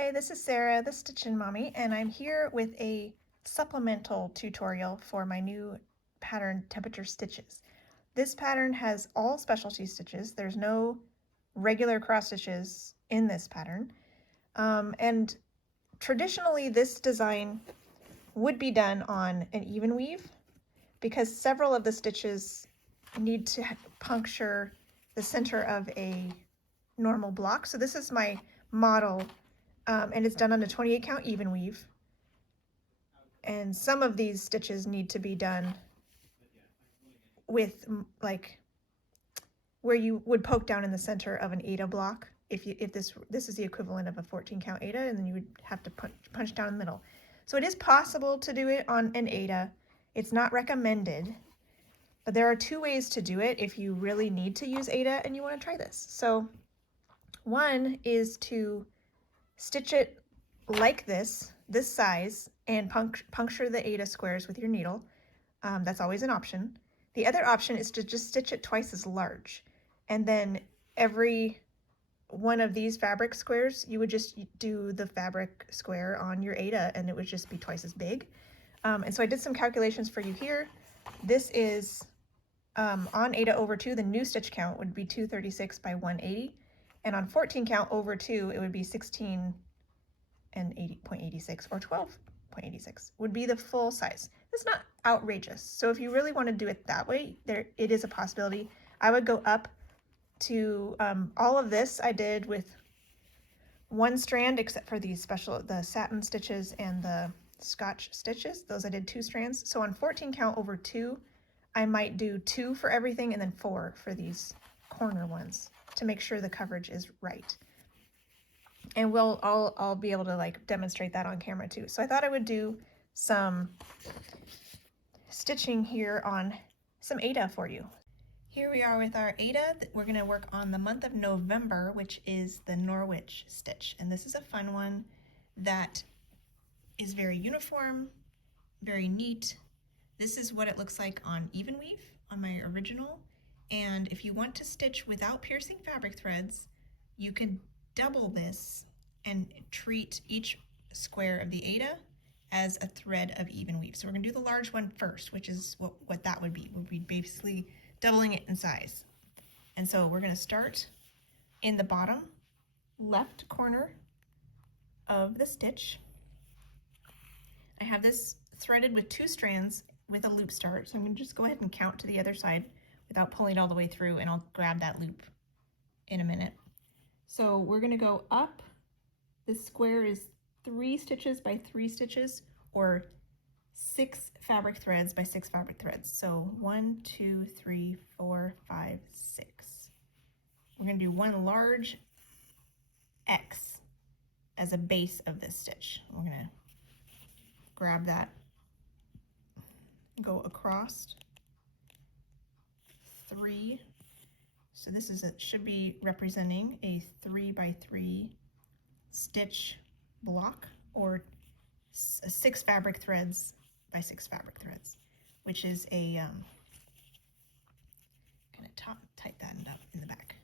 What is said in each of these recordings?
Hi, this is Sarah, the Stitchin Mommy, and I'm here with a supplemental tutorial for my new pattern, Temperature Stitches. This pattern has all specialty stitches. There's no regular cross stitches in this pattern. And traditionally, this design would be done on an even weave because several of the stitches need to puncture the center of a normal block. So this is my model. And it's done on a 28 count even weave. And some of these stitches need to be done with like where you would poke down in the center of an Aida block. If this is the equivalent of a 14 count Aida, and then you would have to punch down in the middle. So it is possible to do it on an Aida. It's not recommended, but there are two ways to do it if you really need to use Aida and you want to try this. So one is to stitch it like this size, and puncture the Aida squares with your needle. That's always an option. The other option is to just stitch it twice as large, and then every one of these fabric squares, you would just do the fabric square on your Aida, and it would just be twice as big. And so I did some calculations for you here. This is on Aida over 2, the new stitch count would be 236 by 180, and on 14 count over 2, it would be 16 and 80.86 or 12.86 would be the full size. It's not outrageous. So if you really want to do it that way, it is a possibility. I would go up to all of this I did with one strand, except for the satin stitches and the Scotch stitches. Those I did 2 strands. So on 14 count over 2, I might do 2 for everything and then 4 for these corner ones to make sure the coverage is right. And I'll be able to like demonstrate that on camera too. So I thought I would do some stitching here on some Aida for you. Here we are with our Aida. We're going to work on the month of November, which is the Norwich stitch. And this is a fun one that is very uniform, very neat. This is what it looks like on even weave on my original. And if you want to stitch without piercing fabric threads, you can double this and treat each square of the Aida as a thread of even weave. So we're going to do the large one first, which is what that would be. We'll be basically doubling it in size. And so we're going to start in the bottom left corner of the stitch. I have this threaded with 2 strands with a loop start, so I'm going to just go ahead and count to the other side without pulling it all the way through, and I'll grab that loop in a minute. So we're going to go up. This square is 3 stitches by 3 stitches, or 6 fabric threads by 6 fabric threads. So 1, 2, 3, 4, 5, 6. We're going to do one large X as a base of this stitch. We're going to grab that, go across 3. So this is should be representing a 3 by 3 stitch block, or 6 fabric threads by 6 fabric threads, which is a kind of tight that end up in the back,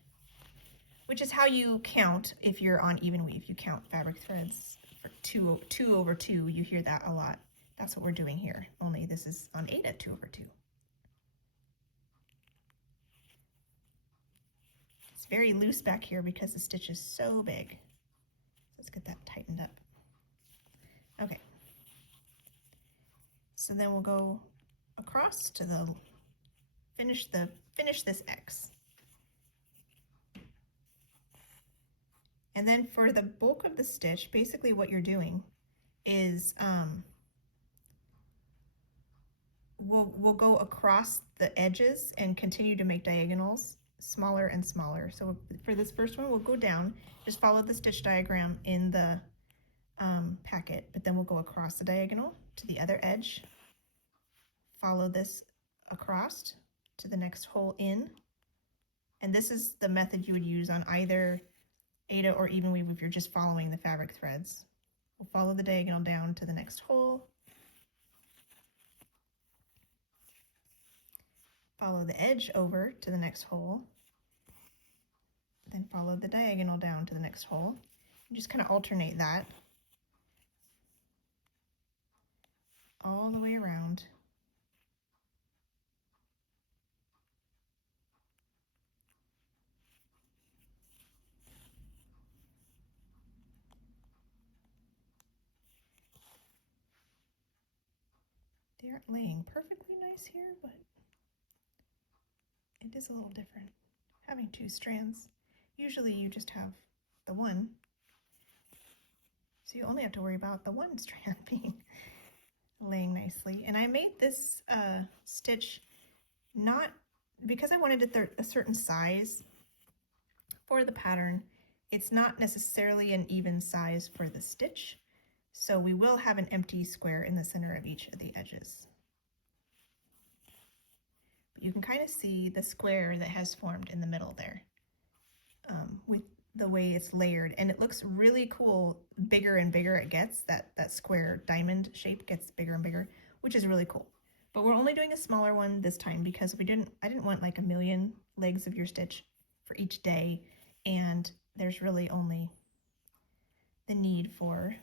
which is how you count if you're on even weave. You count fabric threads for 2 over 2. You hear that a lot. That's what we're doing here, only this is on Aida 2 over 2. It's very loose back here because the stitch is so big. Let's get that tightened up. Okay. So then we'll go across to the finish this X. And then for the bulk of the stitch, basically what you're doing is we'll go across the edges and continue to make diagonals smaller and smaller. So for this first one, we'll go down, just follow the stitch diagram in the packet, but then we'll go across the diagonal to the other edge, follow this across to the next hole in, and this is the method you would use on either Aida or even weave if you're just following the fabric threads. We'll follow the diagonal down to the next hole, follow the edge over to the next hole, then follow the diagonal down to the next hole. You just kind of alternate that all the way around. They aren't laying perfectly nice here, but it is a little different having two strands. Usually you just have the one, so you only have to worry about the one strand being laying nicely. And I made this stitch not because I wanted it a certain size for the pattern. It's not necessarily an even size for the stitch, so we will have an empty square in the center of each of the edges. But you can kind of see the square that has formed in the middle there with the way it's layered, and it looks really cool. Bigger and bigger it gets, that square diamond shape gets bigger and bigger, which is really cool. But we're only doing a smaller one this time because I didn't want like a million legs of your stitch for each day, and there's really only the need for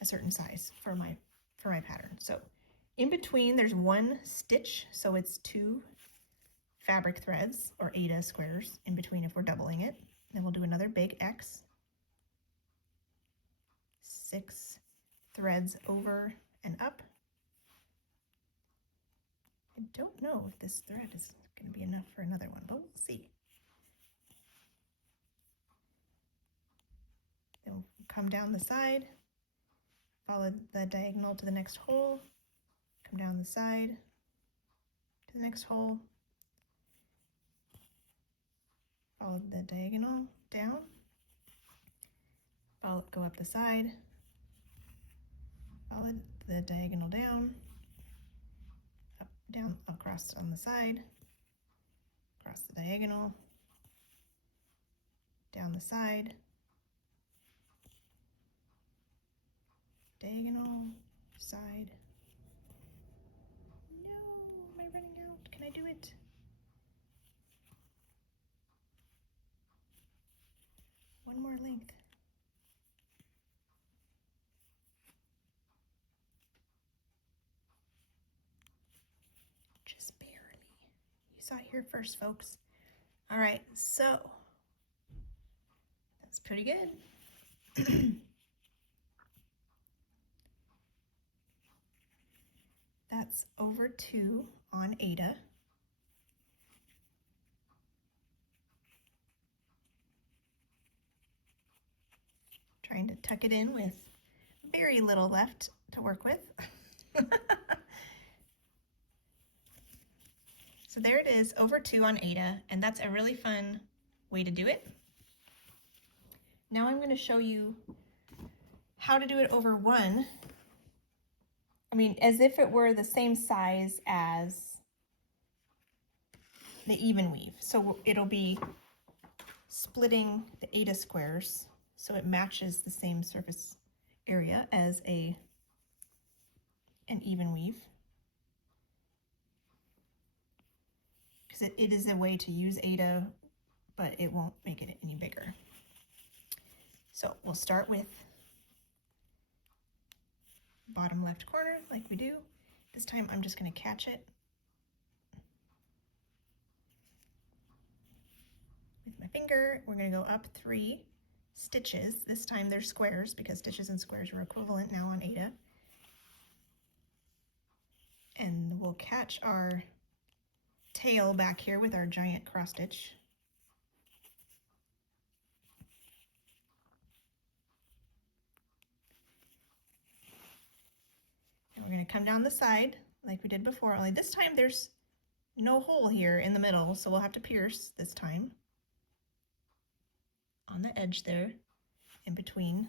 a certain size for my pattern. So in between there's one stitch, so it's 2 fabric threads or Aida squares in between if we're doubling it. Then we'll do another big X, 6 threads over and up. I don't know if this thread is going to be enough for another one, but we'll see. Then we'll come down the side, follow the diagonal to the next hole, come down the side to the next hole, follow the diagonal down, go up the side, follow the diagonal down, up, down, across on the side, across the diagonal, down the side, diagonal, side. No, am I running out? Can I do it? One more length. Just barely. You saw it here first, folks. All right, so that's pretty good. That's over 2 on Aida. Trying to tuck it in with very little left to work with. So there it is, over 2 on Aida, and that's a really fun way to do it. Now I'm going to show you how to do it over 1. I mean, as if it were the same size as the even weave. So it'll be splitting the Aida squares so it matches the same surface area as an even weave. Because it is a way to use Aida, but it won't make it any bigger. So we'll start with bottom left corner like we do. This time I'm just going to catch it with my finger. We're going to go up 3 stitches. This time they're squares because stitches and squares are equivalent now on Aida. And we'll catch our tail back here with our giant cross stitch. And we're going to come down the side like we did before, only this time there's no hole here in the middle, so we'll have to pierce this time on the edge there in between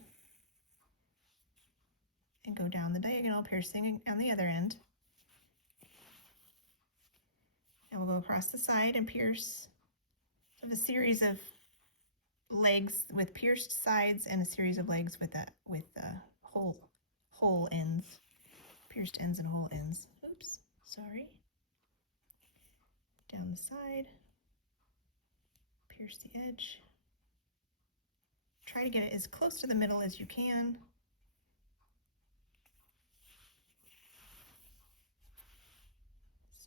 and go down the diagonal, piercing on the other end. And we'll go across the side and pierce. So a series of legs with pierced sides and a series of legs with hole ends, pierced ends and hole ends. Oops, sorry. Down the side, pierce the edge, Try to get it as close to the middle as you can.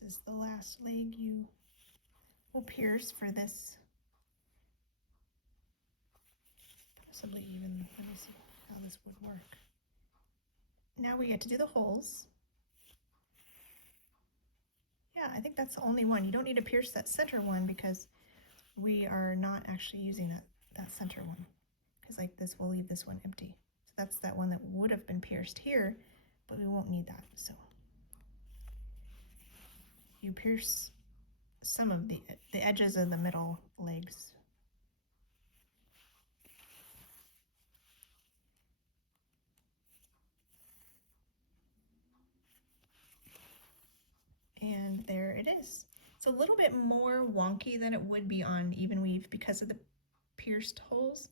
This is the last leg you will pierce for this. Possibly even, let me see how this would work. Now we get to do the holes. Yeah, I think that's the only one. You don't need to pierce that center one because we are not actually using that center one. Because like this, we'll leave this one empty. So that's that one that would have been pierced here, but we won't need that. So you pierce some of the edges of the middle legs. And there it is. It's a little bit more wonky than it would be on even weave because of the pierced holes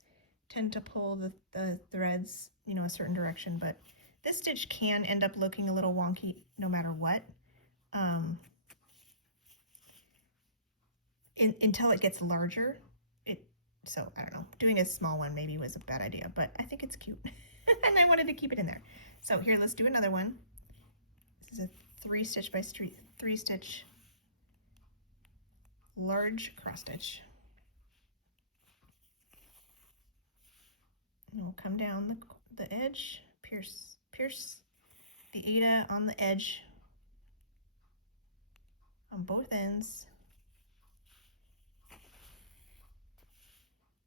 tend to pull the threads, you know, a certain direction, but this stitch can end up looking a little wonky no matter what. Until it gets larger. So I don't know, doing a small one maybe was a bad idea, but I think it's cute and I wanted to keep it in there. So here, let's do another one. This is a 3 stitch by 3 stitch large cross stitch. And we'll come down the edge, pierce the Aida on the edge on both ends.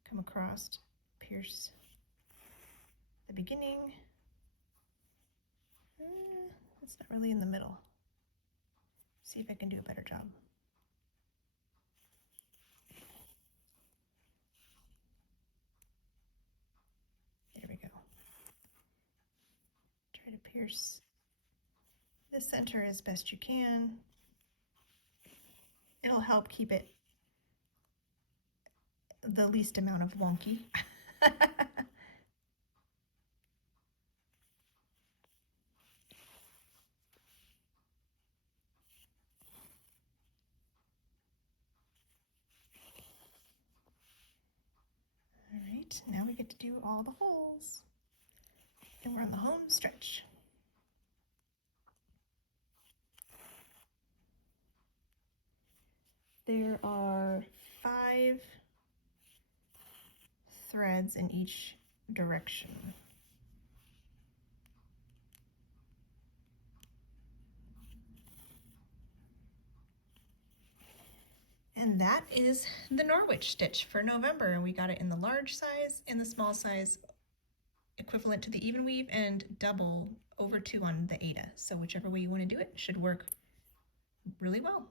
Come across, pierce the beginning. It's not really in the middle. See if I can do a better job. There we go. Try to pierce the center as best you can. It'll help keep it the least amount of wonky. All right, now we get to do all the holes. And we're on the home stretch. There are 5 threads in each direction. And that is the Norwich stitch for November. And we got it in the large size and the small size, equivalent to the even weave, and double over 2 on the Aida. So whichever way you want to do it should work really well.